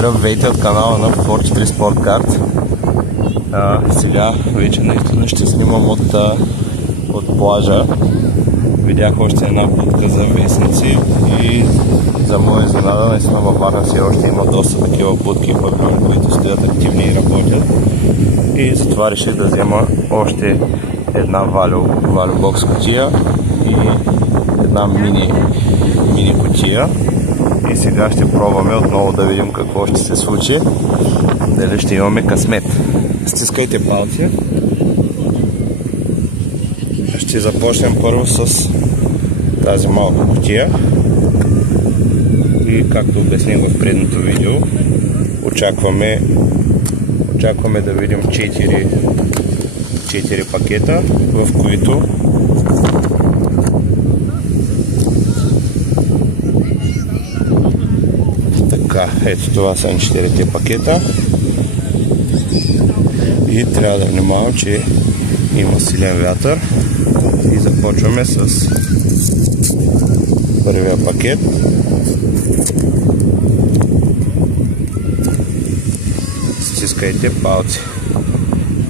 Здравейте от канала на Forge 3 Sportcard. Сега вече наистина ще снимам от плажа. Видях още една будка за вестници и за моя изненада наистина във Варна все още има доста такива будки и павилиони, които стоят активни и работят. И затова реших да взема още една Value Box кутия и една мини кутия. И сега ще пробваме отново да видим какво ще се случи. Дали ще имаме късмет. Стискайте палци. Ще започнем първо с тази малка кутия. И както обясних в предното видео, очакваме да видим 4 пакета, в които ето това са 4 пакета и трябва да внимавам, че има силен вятър и започваме с първия пакет. Стискайте палци.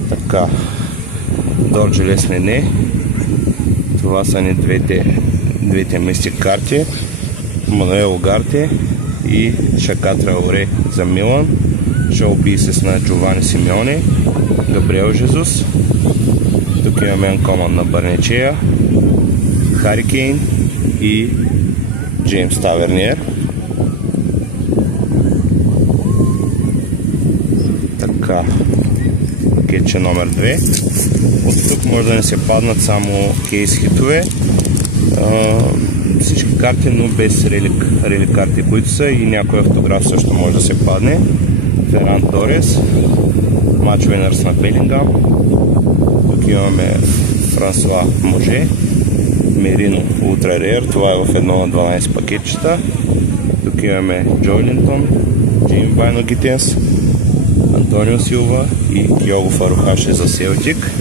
Така, Дорджеле Смене. Това са ни двете мистик карти. Мануел Угарте и Шака Траоре за Милан, Шоуписес на Джовани Симеоне, Габриел Жезус, тук имаме Анкоман на Барнечея, Хари Кейн и Джеймс Таверниер. Така, пакетче номер 2. От тук може да не се паднат само кейс хитове, всички карти, но без релик карти, които са, и някой автограф също може да се падне. Феран Торес, Матч Винърс на Белингам, тук имаме Франсуа Може, Мерино Ултра Рейр, това е в 1 на 12 пакетчета. Тук имаме Джойлинтон, Джим Вайно Гитенс, Антонио Силва и Киого Фарухаше за Селтик.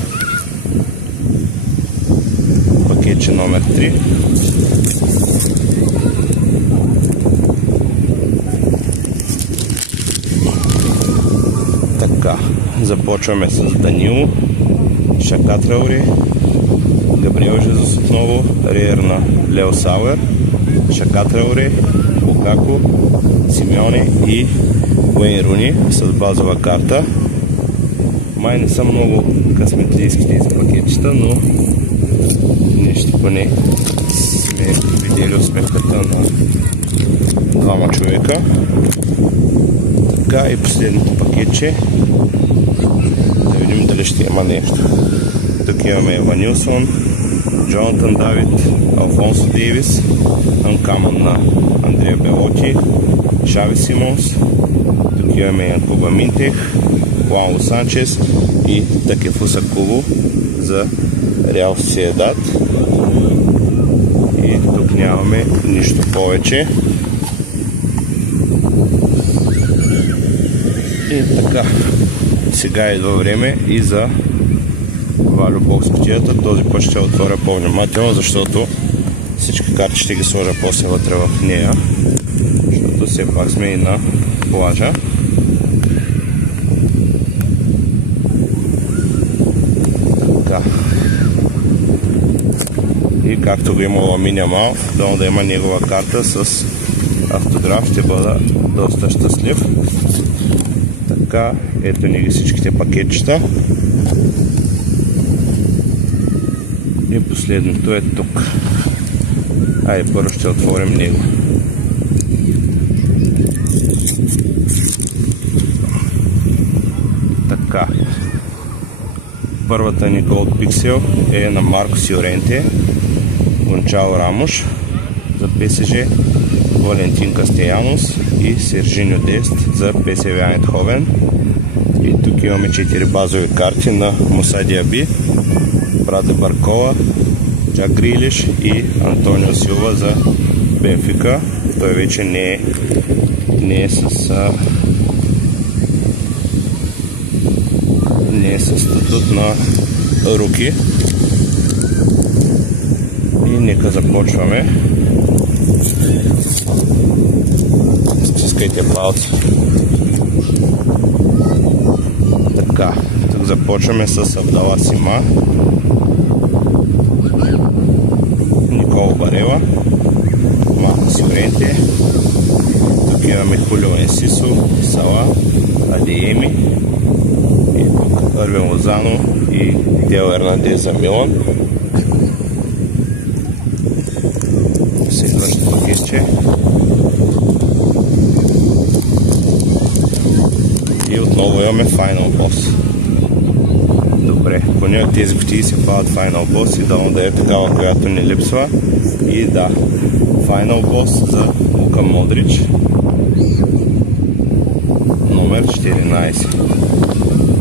Пакетче номер 3. Така, започваме с Данило, Шака Траоре, Габриел Жезус отново, Рейер на Лео Сауер, Шака Траоре, Лукако, Симеоне и Уейн Руни с базова карта. Май не са много късметлийски тези пакетчета, но нещо поне сме видели усмивката на двама човека. Така, и последното пакетче. Да видим дали ще има нещо. Тук имаме Ева Нилсон, Джонатан Давид, Алфонсо Дейвис, Анкаман на Андрея Белоти, Шави Симонс. Тук имаме Янкуба Минтех, Лао Санчес и Такефуса Кулу за Реал Сосиедад. И тук нямаме нищо повече. И така, сега идва време и за Value Box кутията. Този път ще отворя по-внимателно, защото всички карти ще ги сложа после вътре в нея, защото все пак сме и на плажа. Така. И както го има Ламин Ямал, долу да има негова карта с автограф, ще бъда доста щастлив. Така, ето ни ги всичките пакетчета. И последното е тук. Айде, първо ще отворим него. Така. Първата ни Gold Pixel е на Маркос Йоренте, Гончало Рамош за ПСЖ, Валентин Кастеянос и Сержиньо Дест за ПСВ Айндховен. И тук имаме 4 базови карти на Муса Диаби, Браде Баркола, Джак Грилиш и Антонио Силва за Бенфика. Той вече не е със статут на руки. И нека започваме. Стискайте палци. Така, тук започваме с Абдала Сима, Никола Барела, Маркос Лоренте. Тук имаме Хулио Енсисо, Сала, Адееми, и тук Ирвин Лозано и Тео Ернандес за Милан. Следващото пакетче. И отново имаме Final Boss. Добре, по нея тези кутии се правят Final Boss и дано да е такава, която ни липсва. И да, Final Boss за Лука Модрич, номер 14.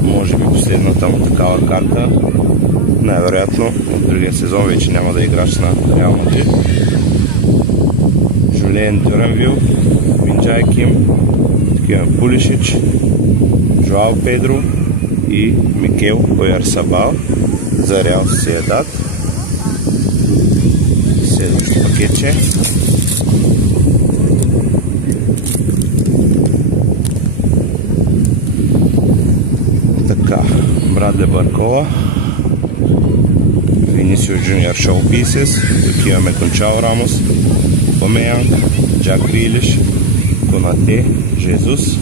Може би последната му такава карта. Най-вероятно от другия сезон вече няма да е играч на Реал Мадрид. Жулиен Дюранвил, Минджай Ким, Кивен Пулишич, Жоао Педро и Микел Ойарсабал за Реал Сосиедад. Следващото пакетче. Така, Брадле Баркола, Винисиус Джуниор Showpieces, тук имаме Гончало Рамос, Обамеянг, Джак Грилиш, Конате, Жезус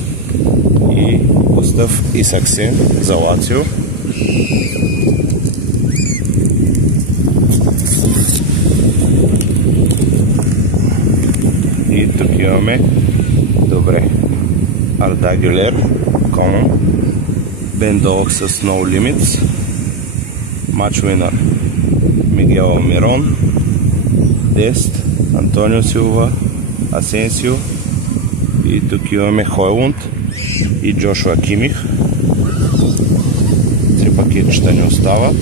и Густав Исаксен за Лацио. И тук имаме, добре, Арда Гюлер, Common, Бен Долг с No Limits, Матч Уинър Мигел Алмирон, Дест, Антонио Силва, Асенсио и тук имаме Хойлунд и Джошуа Кимих. 3 пакетчета ни остават.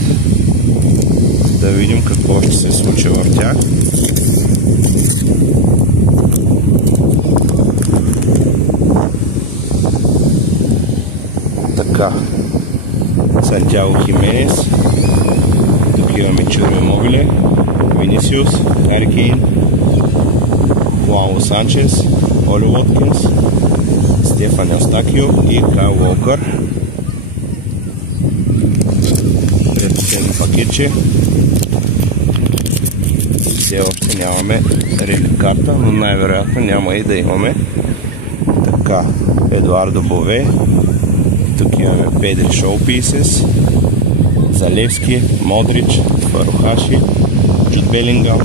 Да видим какво ще се случи в тях. Така, Сантьяго Хименес, тук имаме Чиро Имобиле, Винисиус, Хари Кейн, Хуан Санчес, Оли Уоткинс, Стефан Евстакио и Кайл Уолкър. Предпоследно пакетче. Все още нямаме релик карта, но най-вероятно няма и да имаме. Така, Едуардо Бове, тук имаме Педри Showpieces, Залевски, Модрич, Фарухаши, Джуд Белингам,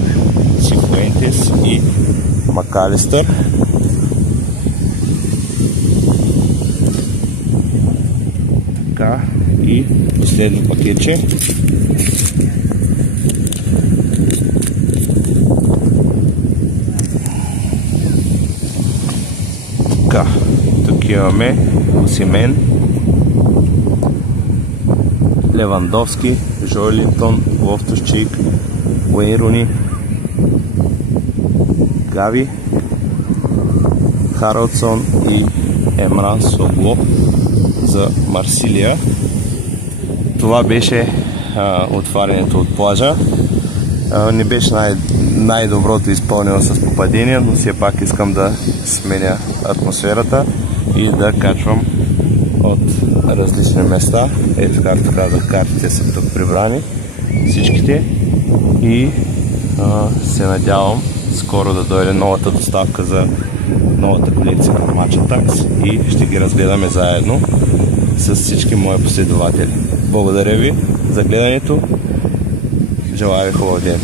Сифуентес и Макалистър. Така, и последно пакетче. Така, тук имаме Осимен, Левандовски, Жоелинтон, Лофтус-Чик, Уейн Руни, Гави, Харалдсон и Емран Согло за Марсилия. Това беше отварянето от плажа. Не беше най-доброто изпълнено с попадения, но все пак искам да сменя атмосферата и да качвам от различни места. Ето, както казах, картите са тук прибрани всичките и се надявам скоро да дойде новата доставка за новата колекция на Match Attax и ще ги разгледаме заедно с всички мои последователи. Благодаря ви за гледането. Желая ви хубав ден!